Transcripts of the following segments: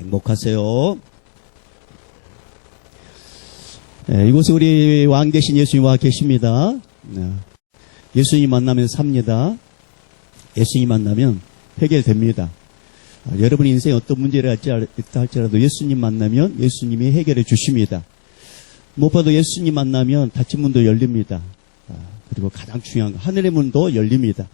행복하세요. 네, 이곳에 우리 왕 대신 예수님 와 계십니다. 예수님 만나면 삽니다. 예수님 만나면 해결됩니다. 여러분 인생에 어떤 문제를 있다 할지라도 예수님 만나면 예수님이 해결해 주십니다. 무엇보다도 예수님 만나면 닫힌 문도 열립니다. 그리고 가장 중요한 거 하늘의 문도 열립니다.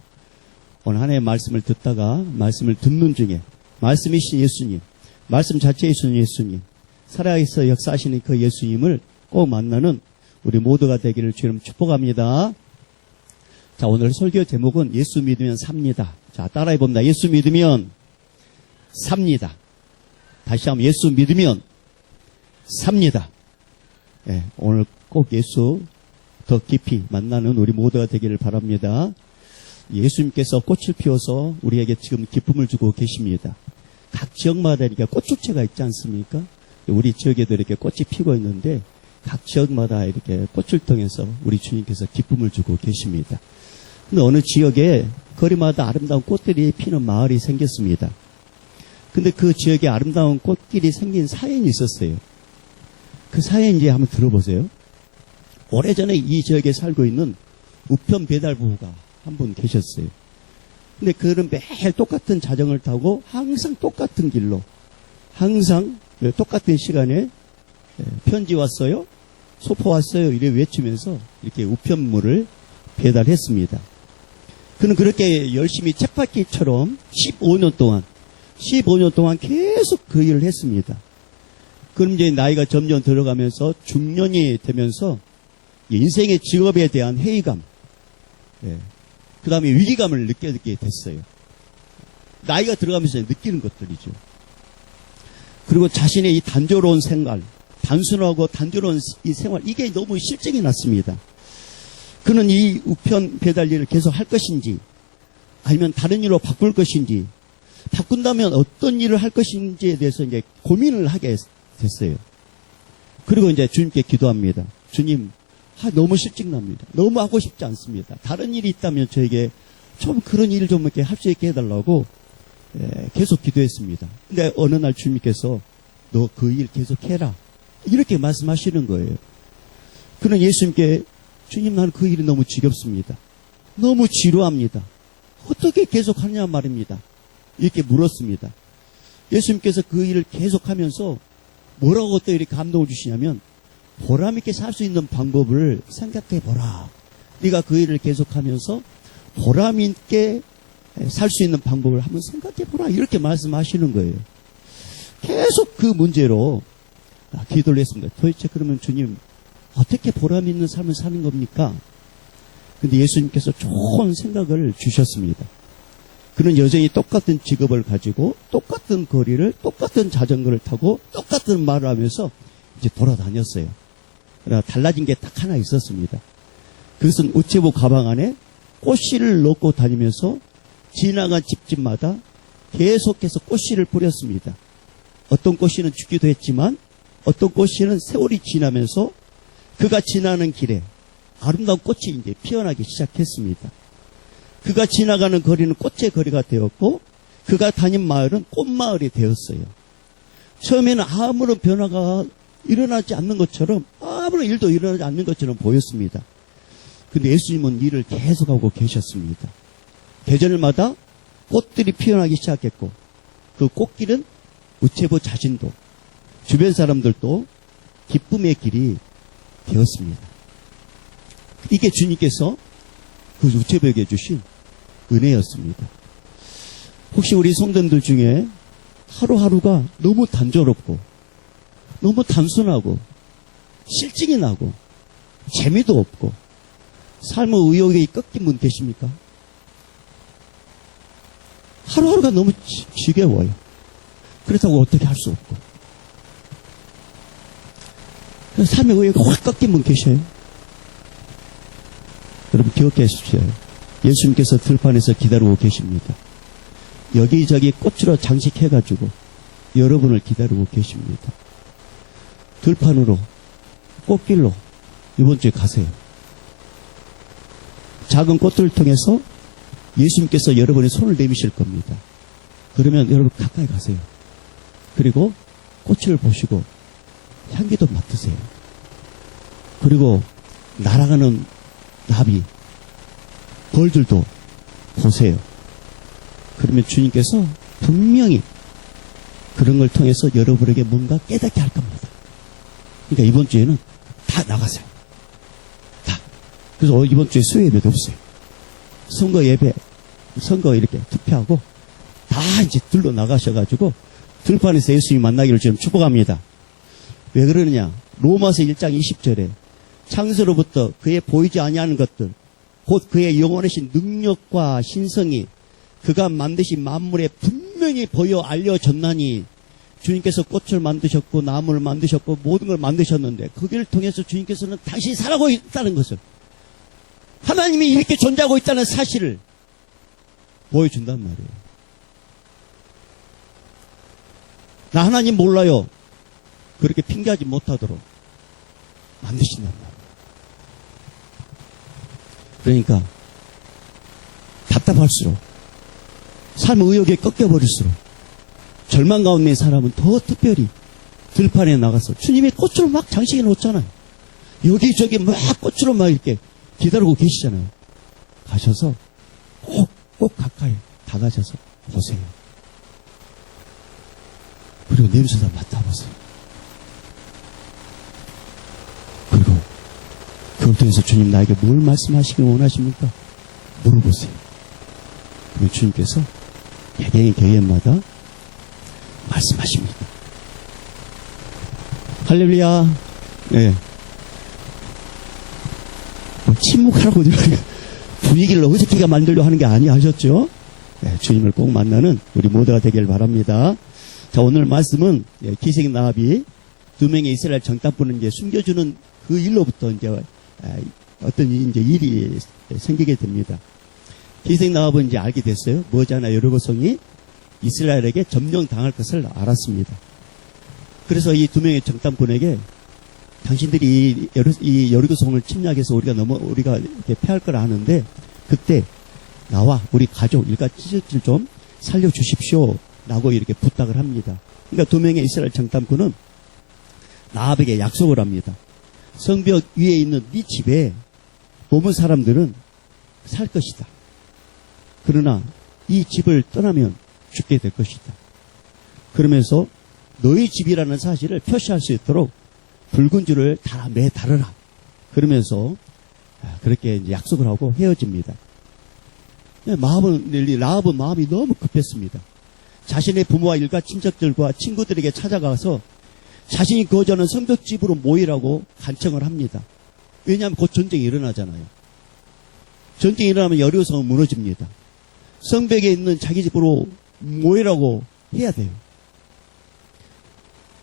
오늘 하나님의 말씀을 듣다가 말씀을 듣는 중에 말씀이신 예수님, 말씀 자체이신 예수님, 살아서 역사하시는 그 예수님을 꼭 만나는 우리 모두가 되기를 주님 축복합니다. 자, 오늘 설교 제목은 예수 믿으면 삽니다. 자, 따라해 봅니다. 예수 믿으면 삽니다. 다시 한번 예수 믿으면 삽니다. 네, 오늘 꼭 예수 더 깊이 만나는 우리 모두가 되기를 바랍니다. 예수님께서 꽃을 피워서 우리에게 지금 기쁨을 주고 계십니다. 각 지역마다 이렇게 꽃축제가 있지 않습니까? 우리 지역에도 이렇게 꽃이 피고 있는데 각 지역마다 이렇게 꽃을 통해서 우리 주님께서 기쁨을 주고 계십니다. 근데 어느 지역에 거리마다 아름다운 꽃들이 피는 마을이 생겼습니다. 근데 그 지역에 아름다운 꽃길이 생긴 사연이 있었어요. 그 사연인지 한번 들어보세요. 오래전에 이 지역에 살고 있는 우편 배달 부부가 한 분 계셨어요. 근데 그는 매일 똑같은 자전거를 타고 항상 똑같은 길로 항상 똑같은 시간에 편지 왔어요, 소포 왔어요 이래 외치면서 이렇게 우편물을 배달했습니다. 그는 그렇게 열심히 쳇바퀴처럼 15년 동안 계속 그 일을 했습니다. 그럼 이제 나이가 점점 들어가면서 중년이 되면서 인생의 직업에 대한 회의감, 그 다음에 위기감을 느끼게 됐어요. 나이가 들어가면서 느끼는 것들이죠. 그리고 자신의 이 단조로운 생활, 단순하고 단조로운 이 생활, 이게 너무 실증이 났습니다. 그는 이 우편 배달 일을 계속 할 것인지, 아니면 다른 일로 바꿀 것인지, 바꾼다면 어떤 일을 할 것인지에 대해서 이제 고민을 하게 됐어요. 그리고 이제 주님께 기도합니다. 주님, 너무 실증납니다. 너무 하고 싶지 않습니다. 다른 일이 있다면 저에게 좀 그런 일을 좀 이렇게 할 수 있게 해달라고 계속 기도했습니다. 근데 어느 날 주님께서 너 그 일 계속 해라, 이렇게 말씀하시는 거예요. 그는 예수님께 주님, 나는 그 일이 너무 지겹습니다. 너무 지루합니다. 어떻게 계속 하냐 말입니다. 이렇게 물었습니다. 예수님께서 그 일을 계속하면서 뭐라고 또 이렇게 감동을 주시냐면, 보람 있게 살 수 있는 방법을 생각해 보라. 네가 그 일을 계속하면서 보람 있게 살 수 있는 방법을 한번 생각해 보라, 이렇게 말씀하시는 거예요. 계속 그 문제로 기도를 했습니다. 도대체 그러면 주님, 어떻게 보람 있는 삶을 사는 겁니까? 근데 예수님께서 좋은 생각을 주셨습니다. 그는 여전히 똑같은 직업을 가지고 똑같은 거리를 똑같은 자전거를 타고 똑같은 말을 하면서 이제 돌아다녔어요. 그러나 달라진 게 딱 하나 있었습니다. 그것은 우체부 가방 안에 꽃씨를 넣고 다니면서 지나간 집집마다 계속해서 꽃씨를 뿌렸습니다. 어떤 꽃씨는 죽기도 했지만 어떤 꽃씨는 세월이 지나면서 그가 지나는 길에 아름다운 꽃이 이제 피어나기 시작했습니다. 그가 지나가는 거리는 꽃의 거리가 되었고 그가 다닌 마을은 꽃마을이 되었어요. 처음에는 아무런 변화가 일어나지 않는 것처럼, 아무런 일도 일어나지 않는 것처럼 보였습니다. 근데 예수님은 일을 계속하고 계셨습니다. 계절마다 꽃들이 피어나기 시작했고 그 꽃길은 우체부 자신도 주변 사람들도 기쁨의 길이 되었습니다. 이게 주님께서 그 우체부에게 주신 은혜였습니다. 혹시 우리 성도들 중에 하루하루가 너무 단조롭고 너무 단순하고 실증이 나고 재미도 없고 삶의 의욕이 꺾인 분 계십니까? 하루하루가 너무 지겨워요. 그렇다고 어떻게 할 수 없고 삶의 의욕이 확 꺾인 분 계셔요? 여러분 기억해 주십시오. 예수님께서 들판에서 기다리고 계십니다. 여기저기 꽃으로 장식해가지고 여러분을 기다리고 계십니다. 들판으로, 꽃길로 이번 주에 가세요. 작은 꽃들을 통해서 예수님께서 여러분의 손을 내미실 겁니다. 그러면 여러분 가까이 가세요. 그리고 꽃을 보시고 향기도 맡으세요. 그리고 날아가는 나비, 벌들도 보세요. 그러면 주님께서 분명히 그런 걸 통해서 여러분에게 뭔가 깨닫게 할 겁니다. 그러니까 이번 주에는 다 나가세요. 다. 그래서 이번 주에 수요 예배도 없어요. 선거 예배, 선거 이렇게 투표하고 다 이제 들러 나가셔가지고 들판에서 예수님 만나기를 지금 축복합니다. 왜 그러느냐? 로마서 1장 20절에 창세로부터 그의 보이지 아니하는 것들, 곧 그의 영원하신 능력과 신성이 그가 만드신 만물에 분명히 보여 알려졌나니, 주님께서 꽃을 만드셨고 나무를 만드셨고 모든 걸 만드셨는데 거기를 통해서 주님께서는 당신이 살아가고 있다는 것을, 하나님이 이렇게 존재하고 있다는 사실을 보여준단 말이에요. 나 하나님 몰라요. 그렇게 핑계하지 못하도록 만드신단 말이에요. 그러니까 답답할수록, 삶 의욕에 꺾여버릴수록 절망 가운데 있는 사람은 더 특별히 들판에 나가서 주님의 꽃으로 막 장식해 놓잖아요. 여기저기 막 꽃으로 막 이렇게 기다리고 계시잖아요. 가셔서 꼭 가까이 다가셔서 보세요. 그리고 냄새도 맡아보세요. 그리고 그걸 통해서 주님 나에게 뭘 말씀하시길 원하십니까? 물어보세요. 그리고 주님께서 개개인 개개인마다 말씀하십니다. 할렐루야. 네. 침묵하라고 분위기를 어색하게 만들려고 하는 게 아니 하셨죠? 네, 주님을 꼭 만나는 우리 모두가 되길 바랍니다. 자, 오늘 말씀은 기생 나합이 두 명의 이스라엘 정탐꾼을 이제 숨겨주는 그 일로부터 이제 어떤 이제 일이 생기게 됩니다. 기생 나합은 이제 알게 됐어요. 머지않아 여리고성이 이스라엘에게 점령당할 것을 알았습니다. 그래서 이 두 명의 정탐꾼에게 당신들이 이 여리고성을 침략해서 우리가 이렇게 패할 걸 아는데 그때 나와 우리 가족 일가 찢어질 좀 살려주십시오 라고 이렇게 부탁을 합니다. 그러니까 두 명의 이스라엘 정탐꾼은 나합에게 약속을 합니다. 성벽 위에 있는 네 집에 몸은 사람들은 살 것이다. 그러나 이 집을 떠나면 죽게 될 것이다. 그러면서 너희 집이라는 사실을 표시할 수 있도록 붉은 줄을 다 매달아라. 그러면서 그렇게 이제 약속을 하고 헤어집니다. 라합은 마음이 너무 급했습니다. 자신의 부모와 일가 친척들과 친구들에게 찾아가서 자신이 거주하는 성벽집으로 모이라고 간청을 합니다. 왜냐하면 곧 전쟁이 일어나잖아요. 전쟁이 일어나면 여리고성은 무너집니다. 성벽에 있는 자기 집으로 모이라고 해야 돼요.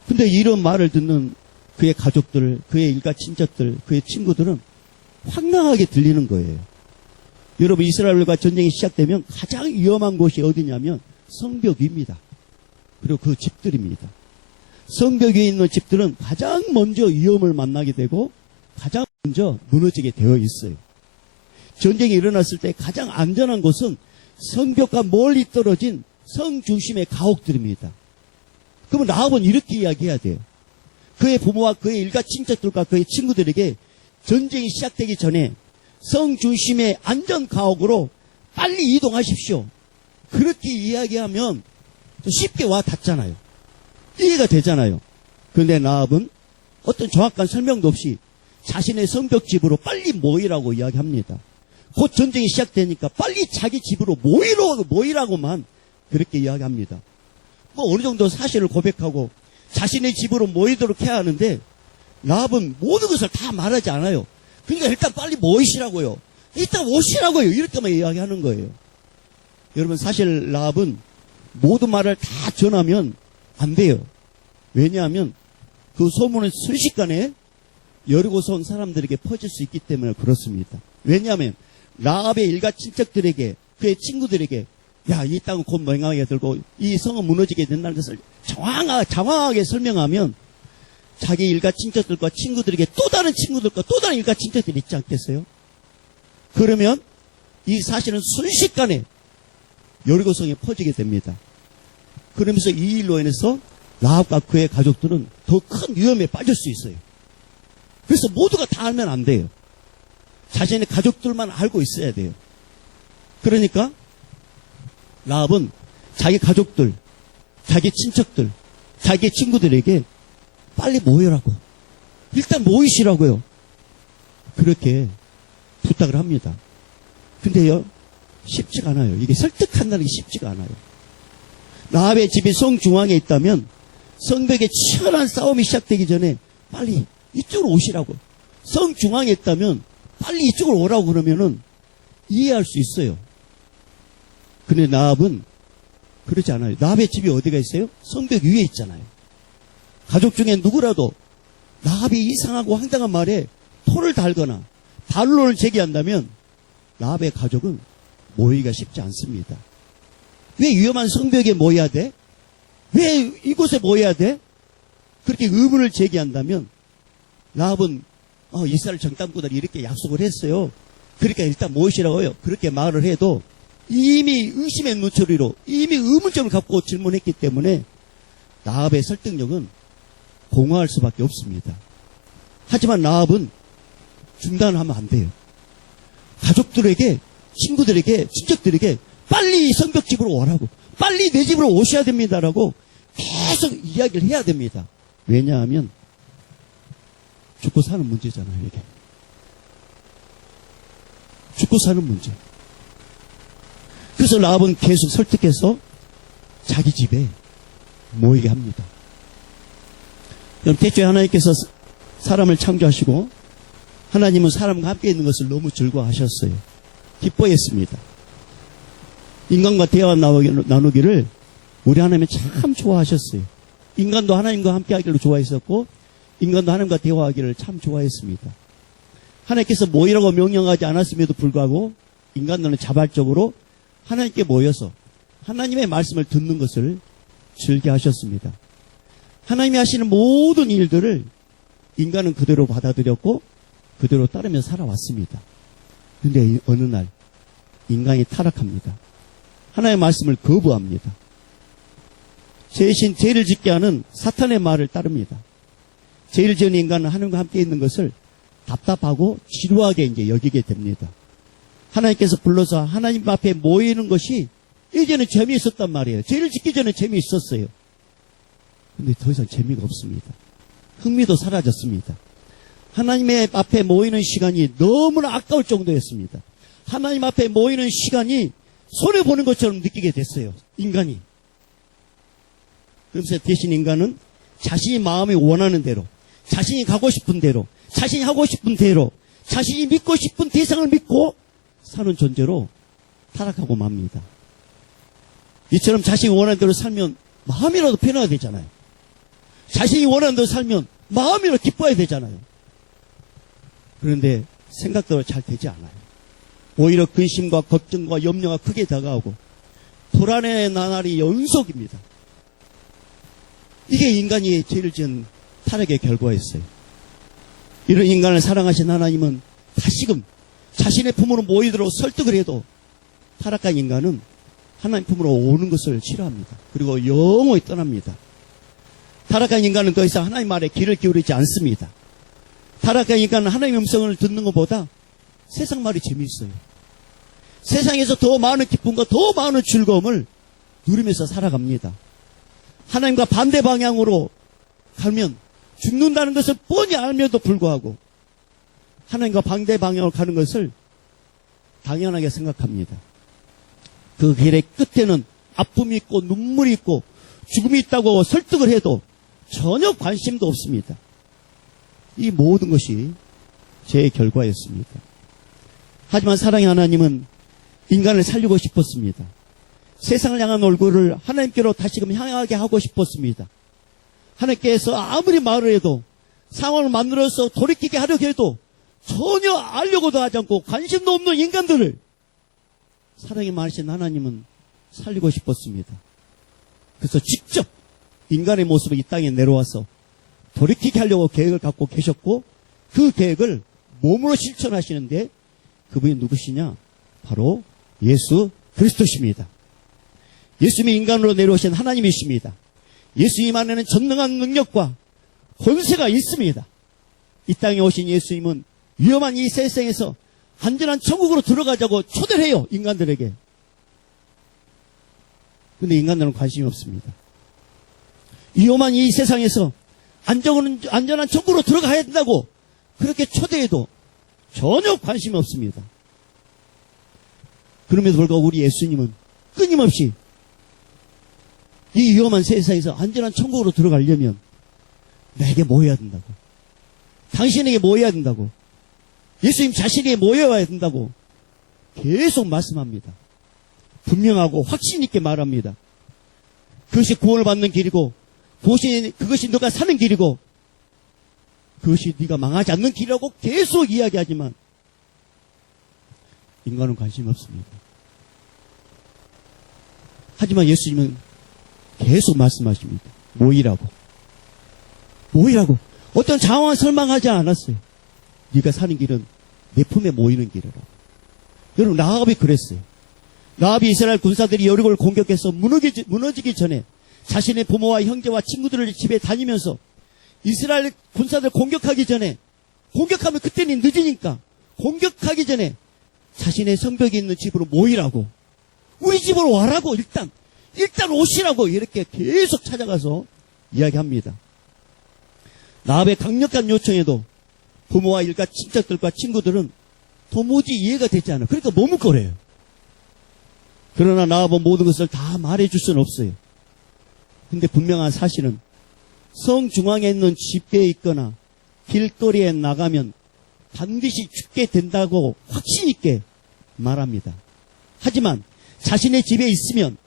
근데 이런 말을 듣는 그의 가족들, 그의 일가 친척들, 그의 친구들은 황당하게 들리는 거예요. 여러분, 이스라엘과 전쟁이 시작되면 가장 위험한 곳이 어디냐면 성벽 위입니다. 그리고 그 집들입니다. 성벽 위에 있는 집들은 가장 먼저 위험을 만나게 되고 가장 먼저 무너지게 되어 있어요. 전쟁이 일어났을 때 가장 안전한 곳은 성벽과 멀리 떨어진 성 중심의 가옥들입니다. 그러면 라합은 이렇게 이야기해야 돼요. 그의 부모와 그의 일가 친척들과 그의 친구들에게 전쟁이 시작되기 전에 성 중심의 안전 가옥으로 빨리 이동하십시오. 그렇게 이야기하면 쉽게 와 닿잖아요. 이해가 되잖아요. 그런데 라합은 어떤 정확한 설명도 없이 자신의 성벽집으로 빨리 모이라고 이야기합니다. 곧 전쟁이 시작되니까 빨리 자기 집으로 모이라고만 그렇게 이야기합니다. 뭐 어느 정도 사실을 고백하고 자신의 집으로 모이도록 해야 하는데 라합은 모든 것을 다 말하지 않아요. 그러니까 일단 빨리 모이시라고요. 일단 오시라고요. 이렇게만 이야기하는 거예요. 여러분, 사실 라합은 모든 말을 다 전하면 안 돼요. 왜냐하면 그 소문은 순식간에 여리고성 사람들에게 퍼질 수 있기 때문에 그렇습니다. 왜냐하면 라합의 일가 친척들에게, 그의 친구들에게, 야, 이 땅은 곧 맹하게 들고 이 성은 무너지게 된다는 것을 장황하게 설명하면 자기 일가 친척들과 친구들에게 또 다른 친구들과 또 다른 일가 친척들이 있지 않겠어요? 그러면 이 사실은 순식간에 여리고성에 퍼지게 됩니다. 그러면서 이 일로 인해서 라합과 그의 가족들은 더 큰 위험에 빠질 수 있어요. 그래서 모두가 다 알면 안 돼요. 자신의 가족들만 알고 있어야 돼요. 그러니까 라합은 자기 가족들, 자기 친척들, 자기 친구들에게 빨리 모여라고, 일단 모이시라고요. 그렇게 부탁을 합니다. 근데요, 쉽지가 않아요. 이게 설득한다는 게 쉽지가 않아요. 라합의 집이 성 중앙에 있다면 성벽에 치열한 싸움이 시작되기 전에 빨리 이쪽으로 오시라고. 성 중앙에 있다면 빨리 이쪽으로 오라고 그러면은 이해할 수 있어요. 근데 라합은 그렇지 않아요. 라합의 집이 어디가 있어요? 성벽 위에 있잖아요. 가족 중에 누구라도 라합이 이상하고 황당한 말에 토를 달거나 반론을 제기한다면 라합의 가족은 모이기가 쉽지 않습니다. 왜 위험한 성벽에 모여야 돼? 왜 이곳에 모여야 돼? 그렇게 의문을 제기한다면 라합은 이스라엘 정탐꾼들이 이렇게 약속을 했어요. 그러니까 일단 모이시라고요. 그렇게 말을 해도 이미 의심의 눈초리로 이미 의문점을 갖고 질문했기 때문에 라합의 설득력은 공허할 수밖에 없습니다. 하지만 라합은 중단을 하면 안 돼요. 가족들에게, 친구들에게, 친척들에게 빨리 성벽집으로 오라고, 빨리 내 집으로 오셔야 됩니다라고 계속 이야기를 해야 됩니다. 왜냐하면 죽고 사는 문제잖아요, 이게. 죽고 사는 문제. 그래서 라합은 계속 설득해서 자기 집에 모이게 합니다. 그럼 대초에 하나님께서 사람을 창조하시고 하나님은 사람과 함께 있는 것을 너무 즐거워하셨어요. 기뻐했습니다. 인간과 대화 나누기를 우리 하나님이 참 좋아하셨어요. 인간도 하나님과 함께 하기를 좋아했었고 인간도 하나님과 대화하기를 참 좋아했습니다. 하나님께서 모이라고 명령하지 않았음에도 불구하고 인간들은 자발적으로 하나님께 모여서 하나님의 말씀을 듣는 것을 즐겨하셨습니다. 하나님이 하시는 모든 일들을 인간은 그대로 받아들였고 그대로 따르며 살아왔습니다. 그런데 어느 날 인간이 타락합니다. 하나님의 말씀을 거부합니다. 대신 죄를 짓게 하는 사탄의 말을 따릅니다. 죄를 지은 인간은 하나님과 함께 있는 것을 답답하고 지루하게 이제 여기게 됩니다. 하나님께서 불러서 하나님 앞에 모이는 것이 예전에 재미있었단 말이에요. 죄를 짓기 전에 재미있었어요. 근데 더 이상 재미가 없습니다. 흥미도 사라졌습니다. 하나님의 앞에 모이는 시간이 너무나 아까울 정도였습니다. 하나님 앞에 모이는 시간이 손해보는 것처럼 느끼게 됐어요. 인간이. 그래서 대신 인간은 자신이 마음이 원하는 대로, 자신이 가고 싶은 대로, 자신이 하고 싶은 대로, 자신이 믿고 싶은 대상을 믿고 사는 존재로 타락하고 맙니다. 이처럼 자신이 원하는 대로 살면 마음이라도 편해야 되잖아요. 자신이 원하는 대로 살면 마음이라도 기뻐야 되잖아요. 그런데 생각대로 잘 되지 않아요. 오히려 근심과 걱정과 염려가 크게 다가오고 불안의 나날이 연속입니다. 이게 인간이 죄를 지은 타락의 결과였어요. 이런 인간을 사랑하신 하나님은 다시금 자신의 품으로 모이도록 설득을 해도 타락한 인간은 하나님 품으로 오는 것을 싫어합니다. 그리고 영원히 떠납니다. 타락한 인간은 더 이상 하나님 말에 귀를 기울이지 않습니다. 타락한 인간은 하나님의 음성을 듣는 것보다 세상 말이 재미있어요. 세상에서 더 많은 기쁨과 더 많은 즐거움을 누리면서 살아갑니다. 하나님과 반대 방향으로 가면 죽는다는 것을 뻔히 알면도 불구하고 하나님과 반대 방향으로 가는 것을 당연하게 생각합니다. 그 길의 끝에는 아픔이 있고 눈물이 있고 죽음이 있다고 설득을 해도 전혀 관심도 없습니다. 이 모든 것이 죄의 결과였습니다. 하지만 사랑의 하나님은 인간을 살리고 싶었습니다. 세상을 향한 얼굴을 하나님께로 다시금 향하게 하고 싶었습니다. 하나님께서 아무리 말을 해도 상황을 만들어서 돌이키게 하려고 해도 전혀 알려고도 하지 않고 관심도 없는 인간들을 사랑이 많으신 하나님은 살리고 싶었습니다. 그래서 직접 인간의 모습을 이 땅에 내려와서 돌이키게 하려고 계획을 갖고 계셨고 그 계획을 몸으로 실천하시는데 그분이 누구시냐? 바로 예수 그리스도십니다. 예수님이 인간으로 내려오신 하나님이십니다. 예수님 안에는 전능한 능력과 권세가 있습니다. 이 땅에 오신 예수님은 위험한 이 세상에서 안전한 천국으로 들어가자고 초대를 해요, 인간들에게. 근데 인간들은 관심이 없습니다. 위험한 이 세상에서 안전한 천국으로 들어가야 된다고 그렇게 초대해도 전혀 관심이 없습니다. 그럼에도 불구하고 우리 예수님은 끊임없이 이 위험한 세상에서 안전한 천국으로 들어가려면 내게 모여야 된다고, 당신에게 모여야 된다고, 예수님 자신에게 모여야 된다고 계속 말씀합니다. 분명하고 확신 있게 말합니다. 그것이 구원을 받는 길이고, 그것이 너가 사는 길이고, 그것이 네가 망하지 않는 길이라고 계속 이야기하지만 인간은 관심이 없습니다. 하지만 예수님은 계속 말씀하십니다. 모이라고. 어떤 장황한 설명하지 않았어요. 네가 사는 길은 내 품에 모이는 길이라고. 여러분, 라합이 그랬어요. 라합이 이스라엘 군사들이 여리고를 공격해서 무너지기 전에 자신의 부모와 형제와 친구들을 집에 다니면서 이스라엘 군사들 공격하기 전에, 공격하면 그때는 늦으니까 공격하기 전에 자신의 성벽이 있는 집으로 모이라고, 우리 집으로 와라고, 일단 오시라고 이렇게 계속 찾아가서 이야기합니다. 라합의 강력한 요청에도 부모와 일가 친척들과 친구들은 도무지 이해가 되지 않아요. 그러니까 머뭇거려요. 그러나 라합은 모든 것을 다 말해줄 수는 없어요. 근데 분명한 사실은 성 중앙에 있는 집회에 있거나 길거리에 나가면 반드시 죽게 된다고 확신 있게 말합니다. 하지만 자신의 집에 있으면,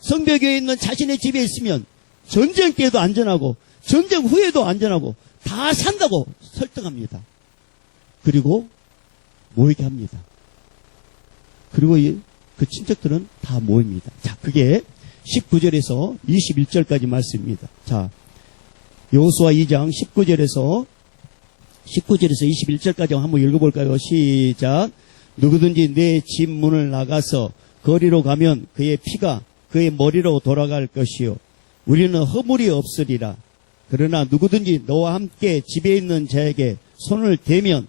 성벽에 있는 자신의 집에 있으면 전쟁 때도 안전하고 전쟁 후에도 안전하고 다 산다고 설득합니다. 그리고 모이게 합니다. 그리고 그 친척들은 다 모입니다. 자, 그게 19절에서 21절까지 말씀입니다. 자, 여호수아 2장 19절에서 21절까지 한번 읽어볼까요? 시작. 누구든지 내 집 문을 나가서 거리로 가면 그의 피가 그의 머리로 돌아갈 것이요, 우리는 허물이 없으리라. 그러나 누구든지 너와 함께 집에 있는 자에게 손을 대면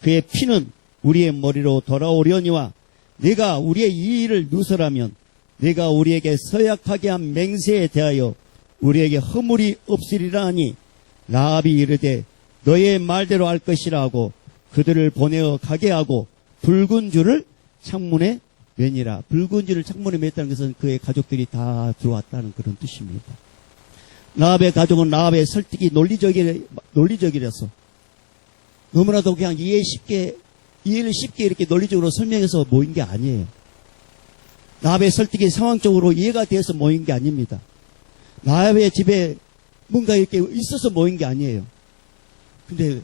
그의 피는 우리의 머리로 돌아오려니와, 네가 우리의 이 일을 누설하면 네가 우리에게 서약하게 한 맹세에 대하여 우리에게 허물이 없으리라 하니, 라합이 이르되 너의 말대로 할 것이라 하고 그들을 보내어 가게 하고 붉은 줄을 창문에 매니라. 붉은 줄을 창문에 맸다는 것은 그의 가족들이 다 들어왔다는 그런 뜻입니다. 라합의 가족은 라합의 설득이 논리적이라서 너무나도 그냥 이해를 쉽게 이렇게 논리적으로 설명해서 모인 게 아니에요. 라합의 설득이 상황적으로 이해가 돼서 모인 게 아닙니다. 라합의 집에 뭔가 이렇게 있어서 모인 게 아니에요. 근데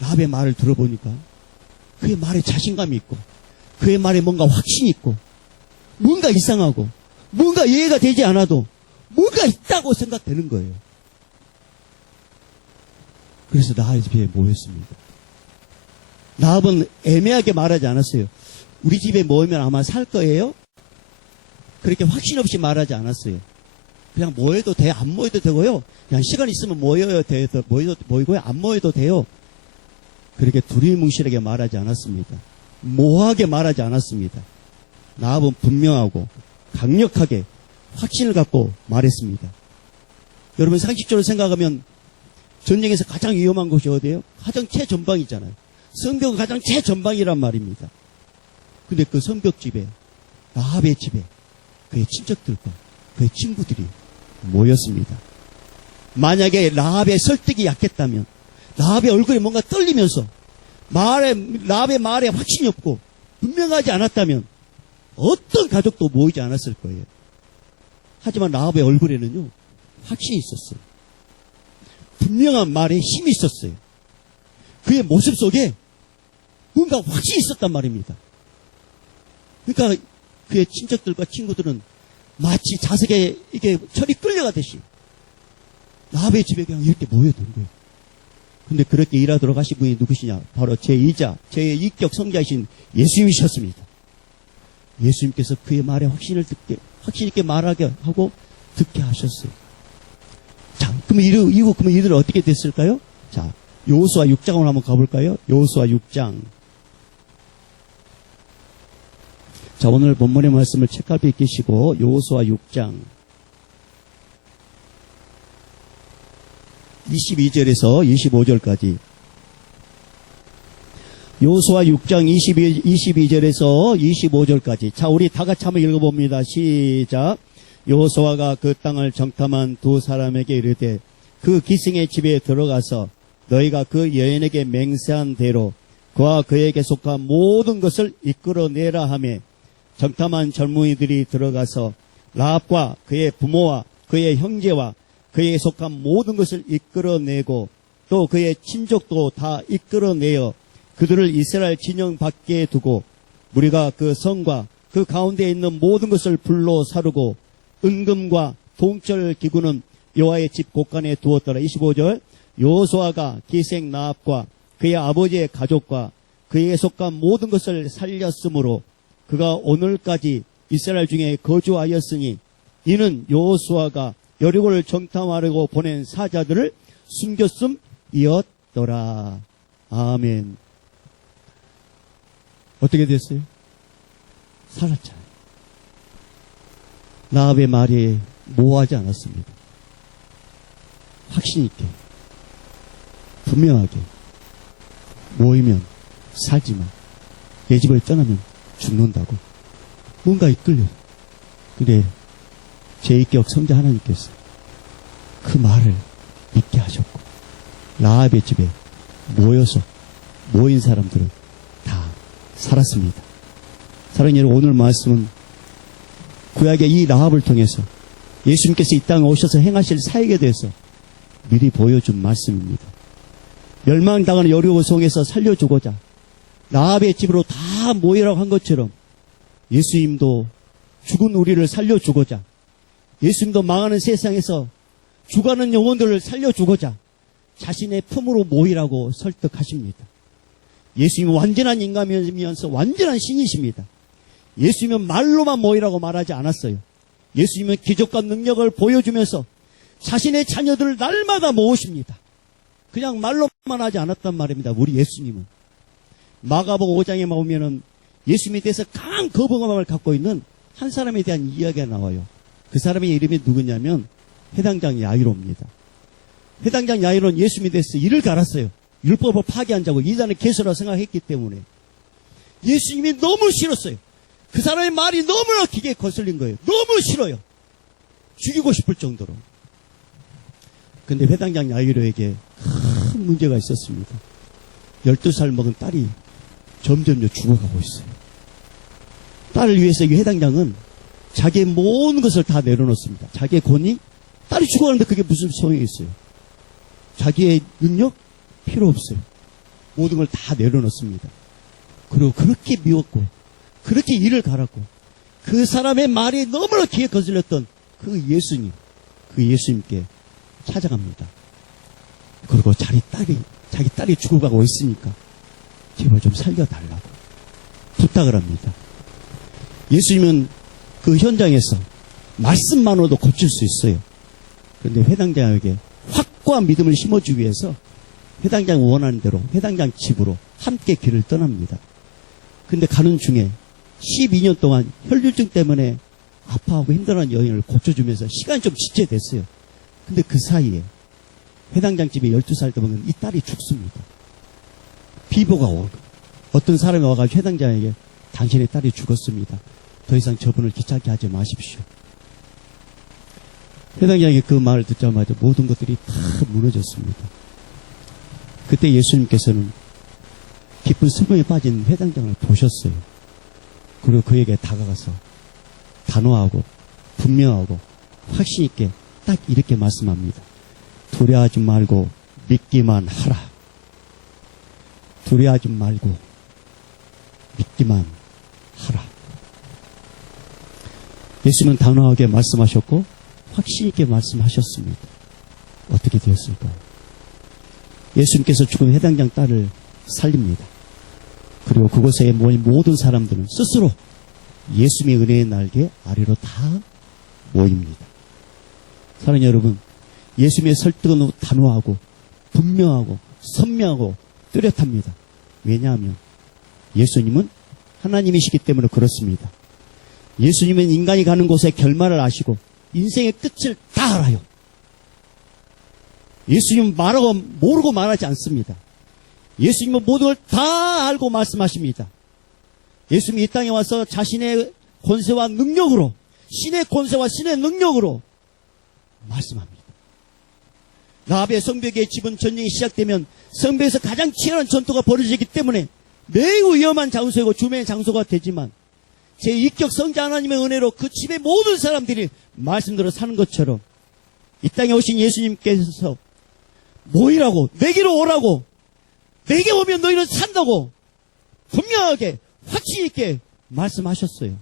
라합의 말을 들어보니까 그의 말에 자신감이 있고, 그의 말에 뭔가 확신이 있고, 뭔가 이상하고, 뭔가 이해가 되지 않아도 뭔가 있다고 생각되는 거예요. 그래서 라합의 집에 모였습니다. 라합은 애매하게 말하지 않았어요. 우리 집에 모이면 아마 살 거예요? 그렇게 확신 없이 말하지 않았어요. 그냥 모여도 돼, 안 모여도 되고요. 그냥 시간 있으면 모이고요, 안 모여도 돼요. 그렇게 두리뭉실하게 말하지 않았습니다. 모호하게 말하지 않았습니다. 라합은 분명하고 강력하게 확신을 갖고 말했습니다. 여러분, 상식적으로 생각하면 전쟁에서 가장 위험한 곳이 어디예요? 가장 최전방이잖아요. 성벽은 가장 최전방이란 말입니다. 근데 그 성벽집에, 라합의 집에 그의 친척들과 그의 친구들이 모였습니다. 만약에 라합의 설득이 약했다면, 라합의 얼굴에 뭔가 떨리면서 라합의 말에 확신이 없고 분명하지 않았다면 어떤 가족도 모이지 않았을 거예요. 하지만 라합의 얼굴에는요, 확신이 있었어요. 분명한 말에 힘이 있었어요. 그의 모습 속에 뭔가 확신이 있었단 말입니다. 그러니까 그의 친척들과 친구들은 마치 자석에 이게 철이 끌려가듯이 라합의 집에 그냥 이렇게 모여든 거예요. 근데 그렇게 일하도록 하신 분이 누구시냐? 바로 제2자, 제2격 성자이신 예수님이셨습니다. 예수님께서 그의 말에 확신 있게 말하게 하고 듣게 하셨어요. 자, 그러면 이들은 어떻게 됐을까요? 자, 여호수아 6장으로 한번 가볼까요? 여호수아 6장. 자, 오늘 본문의 말씀을 책갈피에 끼시고 여호수아 6장 22절에서 25절까지. 여호수아 6장 22절에서 25절까지. 자, 우리 다 같이 한번 읽어봅니다. 시작. 여호수아가 그 땅을 정탐한 두 사람에게 이르되 그 기생의 집에 들어가서 너희가 그 여인에게 맹세한 대로 그와 그에게 속한 모든 것을 이끌어내라 하며 정탐한 젊은이들이 들어가서 라합과 그의 부모와 그의 형제와 그에게 속한 모든 것을 이끌어내고 또 그의 친족도 다 이끌어내어 그들을 이스라엘 진영 밖에 두고 무리가 그 성과 그 가운데 있는 모든 것을 불로 사르고 은금과 동철 기구는 여호와의 집 곳간에 두었더라. 25절. 여호수아가 기생 라합과 그의 아버지의 가족과 그에게 속한 모든 것을 살렸으므로 그가 오늘까지 이스라엘 중에 거주하였으니 이는 여호수아가 여리고를 정탐하려고 보낸 사자들을 숨겼음이었더라. 아멘. 어떻게 됐어요? 살았잖아요. 라합의 말이 모호하지 않았습니다. 확신 있게, 분명하게 모이면 살지만 내 집을 떠나면 죽는다고. 뭔가 이끌려. 그래, 제2격 성자 하나님께서 그 말을 믿게 하셨고 라합의 집에 모인 사람들은 다 살았습니다. 사랑하는 여러분, 오늘 말씀은 구약의 이 라합을 통해서 예수님께서 이 땅에 오셔서 행하실 사역에 대해서 미리 보여준 말씀입니다. 멸망당하는 여리고 성에서 살려주고자 라합의 집으로 다 모이라고 한 것처럼 예수님도 죽은 우리를 살려주고자, 예수님도 망하는 세상에서 죽어가는 영혼들을 살려주고자 자신의 품으로 모이라고 설득하십니다. 예수님은 완전한 인간이면서 완전한 신이십니다. 예수님은 말로만 모이라고 말하지 않았어요. 예수님은 기적과 능력을 보여주면서 자신의 자녀들을 날마다 모으십니다. 그냥 말로만 하지 않았단 말입니다. 우리 예수님은. 마가복음 5장에 보면은 예수님에 대해서 강한 거부감을 갖고 있는 한 사람에 대한 이야기가 나와요. 그 사람의 이름이 누구냐면 회당장 야이로입니다. 회당장 야이로는 예수님에 대해서 이를 갈았어요. 율법을 파괴한다고 이단의 개소라 생각했기 때문에 예수님이 너무 싫었어요. 그 사람의 말이 너무나 기계에 거슬린 거예요. 너무 싫어요. 죽이고 싶을 정도로. 근데 회당장 야이로에게 큰 문제가 있었습니다. 12살 먹은 딸이 점점 죽어가고 있어요. 딸을 위해서 이 회당장은 자기의 모든 것을 다 내려놓습니다. 자기의 권위, 딸이 죽어가는데 그게 무슨 소용이 있어요. 자기의 능력 필요 없어요. 모든 걸 다 내려놓습니다. 그리고 그렇게 미웠고 그렇게 이를 갈았고 그 사람의 말이 너무나 귀에 거슬렸던 그 예수님께 찾아갑니다. 그리고 자기 딸이 죽어가고 있으니까 제발 좀 살려달라고 부탁을 합니다. 예수님은 그 현장에서 말씀만으로도 고칠 수 있어요. 그런데 회당장에게 확고한 믿음을 심어주기 위해서 회당장이 원하는 대로 회당장 집으로 함께 길을 떠납니다. 근데 가는 중에 12년 동안 혈류증 때문에 아파하고 힘들어하는 여인을 고쳐주면서 시간이 좀 지체됐어요. 근데 그 사이에 회당장 집에 12살 때 먹는 이 딸이 죽습니다. 비보가 오고 어떤 사람이 와가지고 회당장에게 당신의 딸이 죽었습니다. 더 이상 저분을 귀찮게 하지 마십시오. 회당장이 그 말을 듣자마자 모든 것들이 다 무너졌습니다. 그때 예수님께서는 깊은 슬픔에 빠진 회당장을 보셨어요. 그리고 그에게 다가가서 단호하고 분명하고 확신 있게 딱 이렇게 말씀합니다. 두려워하지 말고 믿기만 하라. 두려워하지 말고 믿기만 하라. 예수님은 단호하게 말씀하셨고 확신 있게 말씀하셨습니다. 어떻게 되었을까요? 예수님께서 죽은 회당장 딸을 살립니다. 그리고 그곳에 모인 모든 사람들은 스스로 예수님의 은혜의 날개 아래로 다 모입니다. 사랑하는 여러분, 예수님의 설득은 단호하고 분명하고 선명하고 뚜렷합니다. 왜냐하면 예수님은 하나님이시기 때문에 그렇습니다. 예수님은 인간이 가는 곳의 결말을 아시고 인생의 끝을 다 알아요. 예수님은 말하고 모르고 말하지 않습니다. 예수님은 모든 걸 다 알고 말씀하십니다. 예수님이 이 땅에 와서 자신의 권세와 능력으로, 신의 권세와 신의 능력으로 말씀합니다. 라합의 성벽의 집은 전쟁이 시작되면 성벽에서 가장 치열한 전투가 벌어지기 때문에 매우 위험한 장소이고 주매의 장소가 되지만 제2격 성자 하나님의 은혜로 그 집의 모든 사람들이 말씀대로 사는 것처럼 이 땅에 오신 예수님께서 모이라고, 내게로 오라고, 내게 오면 너희는 산다고 분명하게 확신 있게 말씀하셨어요.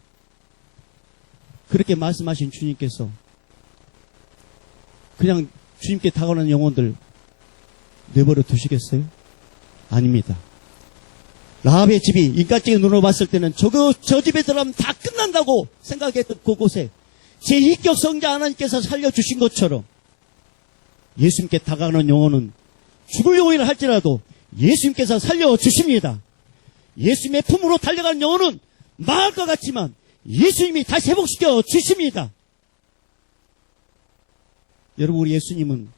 그렇게 말씀하신 주님께서 그냥 주님께 다가오는 영혼들 내버려 두시겠어요? 아닙니다. 라합의 집이 인간적인 눈으로 봤을 때는 저 집에 들어가면 다 끝난다고 생각했던 그곳에 제2격 성자 하나님께서 살려주신 것처럼 예수님께 다가가는 영혼은 죽을 영혼이라 할지라도 예수님께서 살려주십니다. 예수님의 품으로 달려가는 영혼은 망할 것 같지만 예수님이 다시 회복시켜 주십니다. 여러분, 우리 예수님은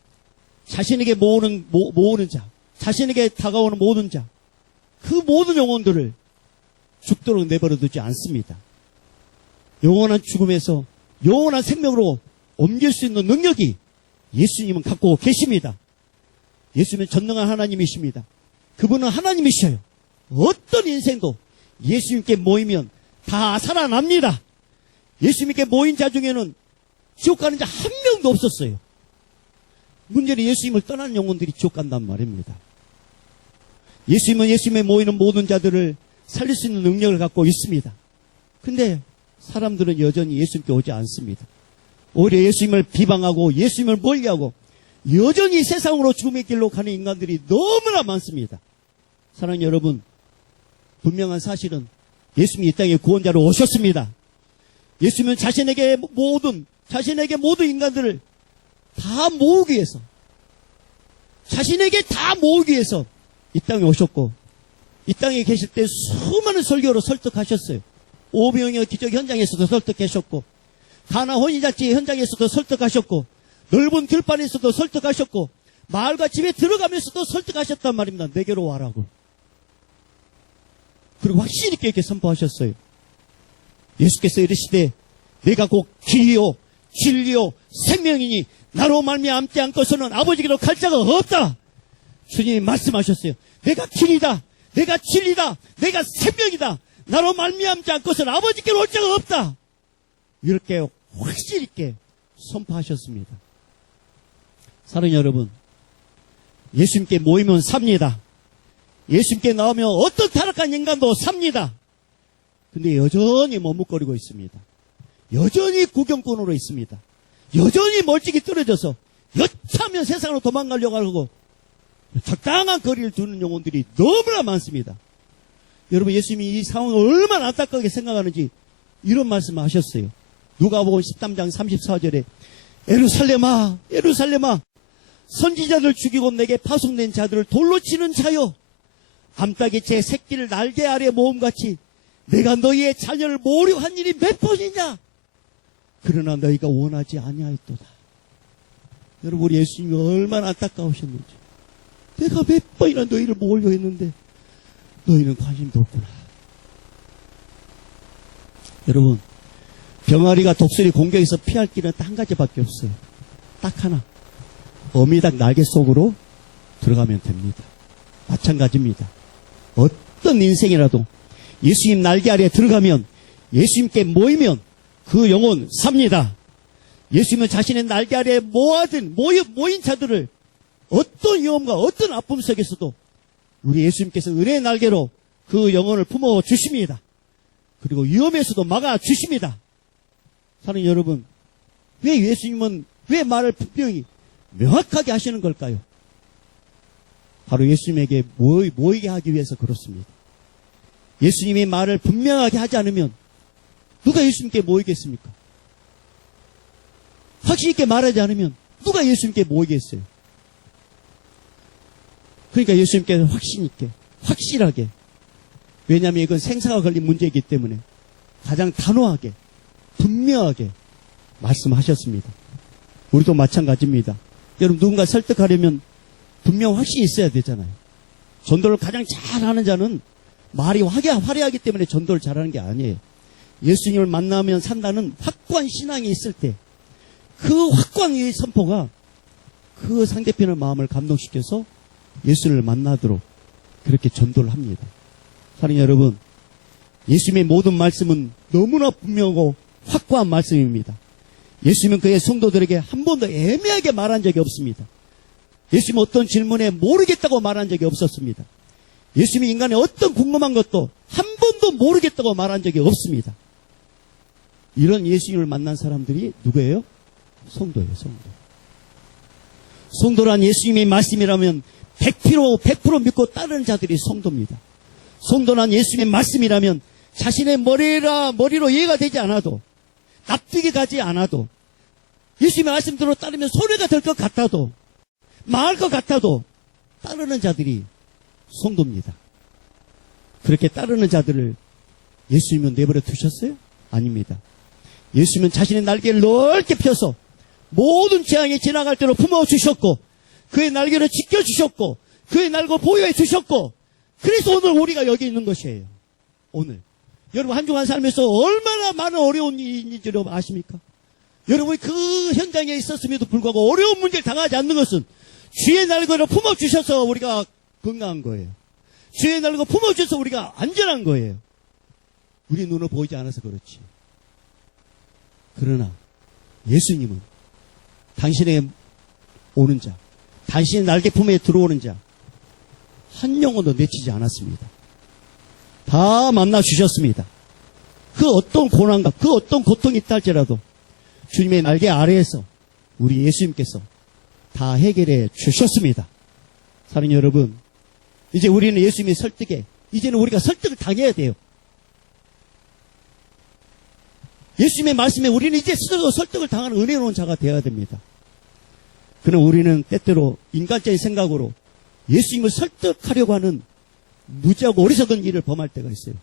자신에게 모으는 자, 자신에게 다가오는 모든 자, 그 모든 영혼들을 죽도록 내버려 두지 않습니다. 영원한 죽음에서 영원한 생명으로 옮길 수 있는 능력이 예수님은 갖고 계십니다. 예수님은 전능한 하나님이십니다. 그분은 하나님이셔요. 어떤 인생도 예수님께 모이면 다 살아납니다. 예수님께 모인 자 중에는 지옥 가는 자 한 명도 없었어요. 문제는 예수님을 떠나는 영혼들이 지옥 간단 말입니다. 예수님은 예수님에 모이는 모든 자들을 살릴 수 있는 능력을 갖고 있습니다. 근데 사람들은 여전히 예수님께 오지 않습니다. 오히려 예수님을 비방하고 예수님을 멀리하고 여전히 세상으로 죽음의 길로 가는 인간들이 너무나 많습니다. 사랑하는 여러분, 분명한 사실은 예수님이 이 땅에 구원자로 오셨습니다. 예수님은 자신에게 모든 인간들을 다 모으기 위해서, 자신에게 다 모으기 위해서 이 땅에 오셨고, 이 땅에 계실 때 수많은 설교로 설득하셨어요. 오병이어 기적 현장에서도 설득하셨고, 가나 혼인잔치 현장에서도 설득하셨고, 넓은 들판에서도 설득하셨고, 마을과 집에 들어가면서도 설득하셨단 말입니다. 내게로 와라고. 그리고 확실히 있게 이렇게 선포하셨어요. 예수께서 이르시되 내가 곧 길이요 진리요 생명이니 나로 말미암지 않고서는 아버지께로 갈 자가 없다. 주님이 말씀하셨어요. 내가 길이다, 내가 진리다, 내가 생명이다. 나로 말미암지 않고서는 아버지께로 올 자가 없다. 이렇게 확실히 있게 선포하셨습니다. 사랑하는 여러분, 예수님께 모이면 삽니다. 예수님께 나오면 어떤 타락한 인간도 삽니다. 근데 여전히 머뭇거리고 있습니다. 여전히 구경꾼으로 있습니다. 여전히 멀찍이 떨어져서 여차하면 세상으로 도망가려고 하고 적당한 거리를 두는 영혼들이 너무나 많습니다. 여러분, 예수님이 이 상황을 얼마나 안타깝게 생각하는지 이런 말씀을 하셨어요. 누가복음 13장 34절에 예루살렘아 예루살렘아 선지자들 죽이고 내게 파송된 자들을 돌로 치는 자여, 암탉이 제 새끼를 날개 아래 모음같이 내가 너희의 자녀를 모으려 한 일이 몇 번이냐? 그러나 너희가 원하지 아니하였도다. 여러분, 우리 예수님이 얼마나 안타까우셨는지. 내가 몇 번이나 너희를 모으려 했는데 너희는 관심도 없구나. 여러분, 병아리가 독수리 공격에서 피할 길은 딱 한 가지밖에 없어요. 딱 하나. 어미닭 날개 속으로 들어가면 됩니다. 마찬가지입니다. 어떤 인생이라도 예수님 날개 아래에 들어가면, 예수님께 모이면 그 영혼 삽니다. 예수님은 자신의 날개 아래에 모인 자들을 어떤 위험과 어떤 아픔 속에서도 우리 예수님께서 은혜의 날개로 그 영혼을 품어 주십니다. 그리고 위험에서도 막아 주십니다. 사랑하는 여러분, 왜 예수님은 왜 말을 분명히 명확하게 하시는 걸까요? 바로 예수님에게 모이게 하기 위해서 그렇습니다. 예수님이 말을 분명하게 하지 않으면 누가 예수님께 모이겠습니까? 확실히 있게 말하지 않으면 누가 예수님께 모이겠어요? 그러니까 예수님께서 확신 있게, 확실하게, 왜냐하면 이건 생사가 걸린 문제이기 때문에 가장 단호하게, 분명하게 말씀하셨습니다. 우리도 마찬가지입니다. 여러분, 누군가 설득하려면 분명 확신이 있어야 되잖아요. 전도를 가장 잘하는 자는 말이 화려하기 때문에 전도를 잘하는 게 아니에요. 예수님을 만나면 산다는 확고한 신앙이 있을 때 그 확고한 이 선포가 그 상대편의 마음을 감동시켜서 예수를 만나도록 그렇게 전도를 합니다. 사랑하는 여러분, 예수님의 모든 말씀은 너무나 분명하고 확고한 말씀입니다. 예수님은 그의 성도들에게 한 번도 애매하게 말한 적이 없습니다. 예수님은 어떤 질문에 모르겠다고 말한 적이 없었습니다. 예수님이 인간의 어떤 궁금한 것도 한 번도 모르겠다고 말한 적이 없습니다. 이런 예수님을 만난 사람들이 누구예요? 성도예요, 성도. 성도란 예수님의 말씀이라면 100% 믿고 따르는 자들이 성도입니다. 성도란 예수님의 말씀이라면 자신의 머리로 이해가 되지 않아도, 납득이 가지 않아도, 예수님의 말씀대로 따르면 손해가 될 것 같아도, 망할 것 같아도 따르는 자들이 성도입니다. 그렇게 따르는 자들을 예수님은 내버려 두셨어요? 아닙니다. 예수님은 자신의 날개를 넓게 펴서 모든 재앙이 지나갈 대로 품어주셨고, 그의 날개를 지켜주셨고, 그의 날개를 보호해 주셨고, 그래서 오늘 우리가 여기 있는 것이에요. 오늘 여러분 한 주간 살면서 얼마나 많은 어려운 일이 있는지 여러분 아십니까? 여러분이 그 현장에 있었음에도 불구하고 어려운 문제를 당하지 않는 것은 주의 날개를 품어주셔서 우리가 건강한 거예요. 주의 날개를 품어주셔서 우리가 안전한 거예요. 우리 눈으로 보이지 않아서 그렇지. 그러나 예수님은 당신에게 오는 자, 당신의 날개 품에 들어오는 자, 한 영혼도 내치지 않았습니다. 다 만나 주셨습니다. 그 어떤 고난과 그 어떤 고통이 있다 할지라도 주님의 날개 아래에서 우리 예수님께서 다 해결해 주셨습니다. 사랑하는 여러분, 이제 우리는 예수님의 설득에, 이제는 우리가 설득을 당해야 돼요. 예수님의 말씀에 우리는 이제 스스로 설득을 당하는 은혜로운 자가 되어야 됩니다. 그러나 우리는 때때로 인간적인 생각으로 예수님을 설득하려고 하는 무지하고 어리석은 일을 범할 때가 있어요.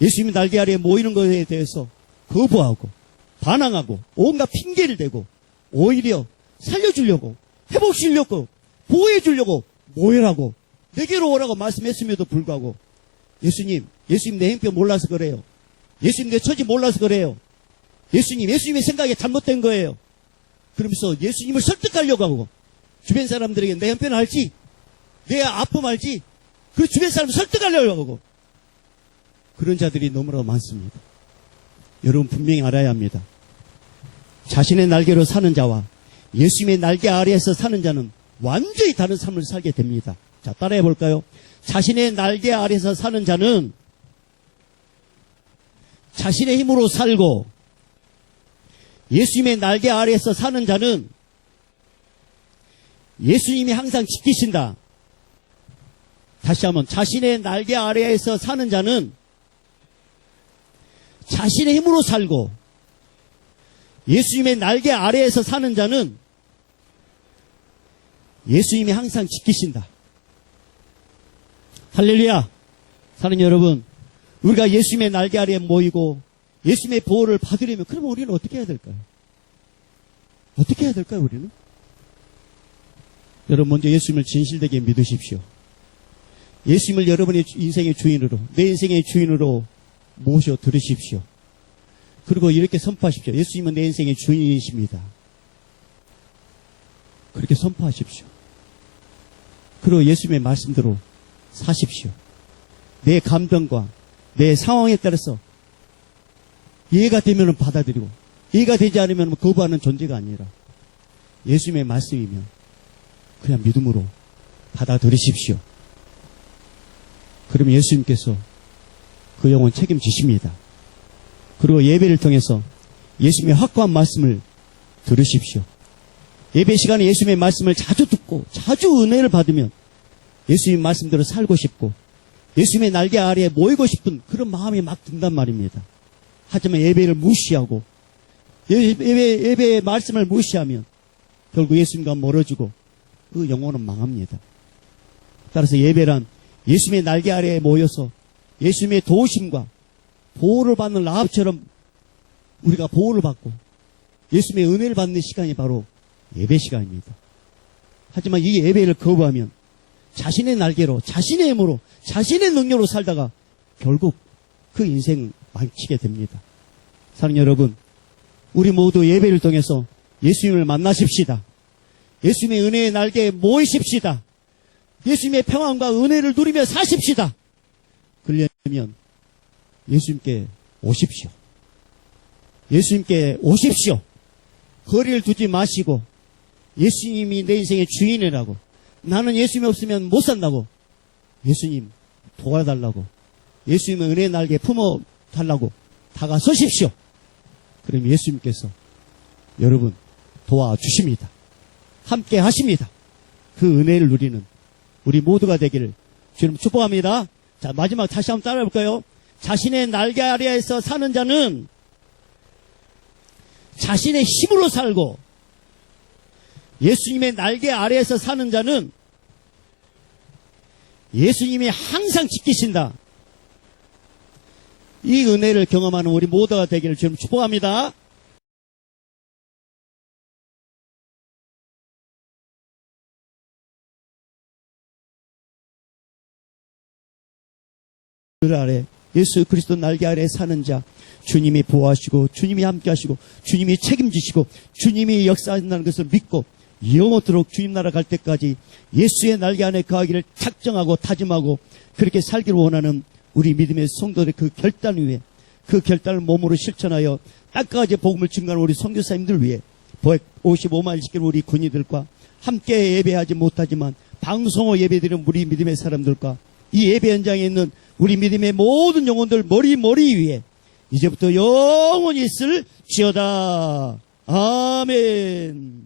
예수님이 날개 아래에 모이는 것에 대해서 거부하고 반항하고 온갖 핑계를 대고 오히려 살려주려고 회복시키려고 보호해주려고 모여라고 내게로 오라고 말씀했음에도 불구하고 예수님 내 형편 몰라서 그래요. 예수님 내 처지 몰라서 그래요. 예수님의 생각이 잘못된 거예요. 그러면서 예수님을 설득하려고 하고 주변 사람들에게 내 형편 알지? 내 아픔 알지? 그 주변 사람을 설득하려고 하고 그런 자들이 너무나 많습니다. 여러분 분명히 알아야 합니다. 자신의 날개로 사는 자와 예수님의 날개 아래에서 사는 자는 완전히 다른 삶을 살게 됩니다. 자, 따라해 볼까요? 자신의 날개 아래에서 사는 자는 자신의 힘으로 살고 예수님의 날개 아래에서 사는 자는 예수님이 항상 지키신다. 다시 한번 자신의 날개 아래에서 사는 자는 자신의 힘으로 살고 예수님의 날개 아래에서 사는 자는 예수님이 항상 지키신다. 할렐루야. 사랑하는 여러분, 우리가 예수님의 날개 아래에 모이고 예수님의 보호를 받으려면 그러면 우리는 어떻게 해야 될까요? 어떻게 해야 될까요, 우리는? 여러분 먼저 예수님을 진실되게 믿으십시오. 예수님을 여러분의 인생의 주인으로, 내 인생의 주인으로 모셔 들으십시오. 그리고 이렇게 선포하십시오. 예수님은 내 인생의 주인이십니다. 그렇게 선포하십시오. 그리고 예수님의 말씀대로 사십시오. 내 감정과 내 상황에 따라서 이해가 되면 받아들이고 이해가 되지 않으면 거부하는 존재가 아니라 예수님의 말씀이면 그냥 믿음으로 받아들이십시오. 그러면 예수님께서 그 영혼 책임지십니다. 그리고 예배를 통해서 예수님의 확고한 말씀을 들으십시오. 예배 시간에 예수님의 말씀을 자주 듣고 자주 은혜를 받으면 예수님의 말씀대로 살고 싶고 예수님의 날개 아래에 모이고 싶은 그런 마음이 막 든단 말입니다. 하지만 예배를 무시하고 예배의 말씀을 무시하면 결국 예수님과 멀어지고 그 영혼은 망합니다. 따라서 예배란 예수님의 날개 아래에 모여서 예수님의 도우심과 보호를 받는 라합처럼 우리가 보호를 받고 예수님의 은혜를 받는 시간이 바로 예배 시간입니다. 하지만 이 예배를 거부하면 자신의 날개로, 자신의 힘으로, 자신의 능력으로 살다가 결국 그 인생 망치게 됩니다. 사랑하는 여러분, 우리 모두 예배를 통해서 예수님을 만나십시다. 예수님의 은혜의 날개에 모이십시다. 예수님의 평안과 은혜를 누리며 사십시다. 그러려면 예수님께 오십시오. 예수님께 오십시오. 거리를 두지 마시고 예수님이 내 인생의 주인이라고, 나는 예수님이 없으면 못 산다고, 예수님 도와달라고, 예수님의 은혜의 날개 품어달라고 다가서십시오. 그럼 예수님께서 여러분 도와주십니다. 함께 하십니다. 그 은혜를 누리는 우리 모두가 되기를 주님 축복합니다. 자, 마지막 다시 한번 따라해 볼까요? 자신의 날개 아래에서 사는 자는 자신의 힘으로 살고, 예수님의 날개 아래에서 사는 자는 예수님이 항상 지키신다. 이 은혜를 경험하는 우리 모두가 되기를 주님 축복합니다. 그 아래 예수 그리스도 날개 아래 사는 자, 주님이 보호하시고 주님이 함께하시고 주님이 책임지시고 주님이 역사한다는 것을 믿고 영원토록 주님 나라 갈 때까지 예수의 날개 안에 거하기를 작정하고 다짐하고 그렇게 살기를 원하는 우리 믿음의 성도들의 그 결단 위에, 그 결단을 몸으로 실천하여 땅까지 복음을 증거하는 우리 선교사님들 위해 155만 지키는 우리 군인들과 함께 예배하지 못하지만 방송으로 예배드리는 우리 믿음의 사람들과 이 예배 현장에 있는 우리 믿음의 모든 영혼들 머리 위에 이제부터 영원히 있을지어다. 아멘.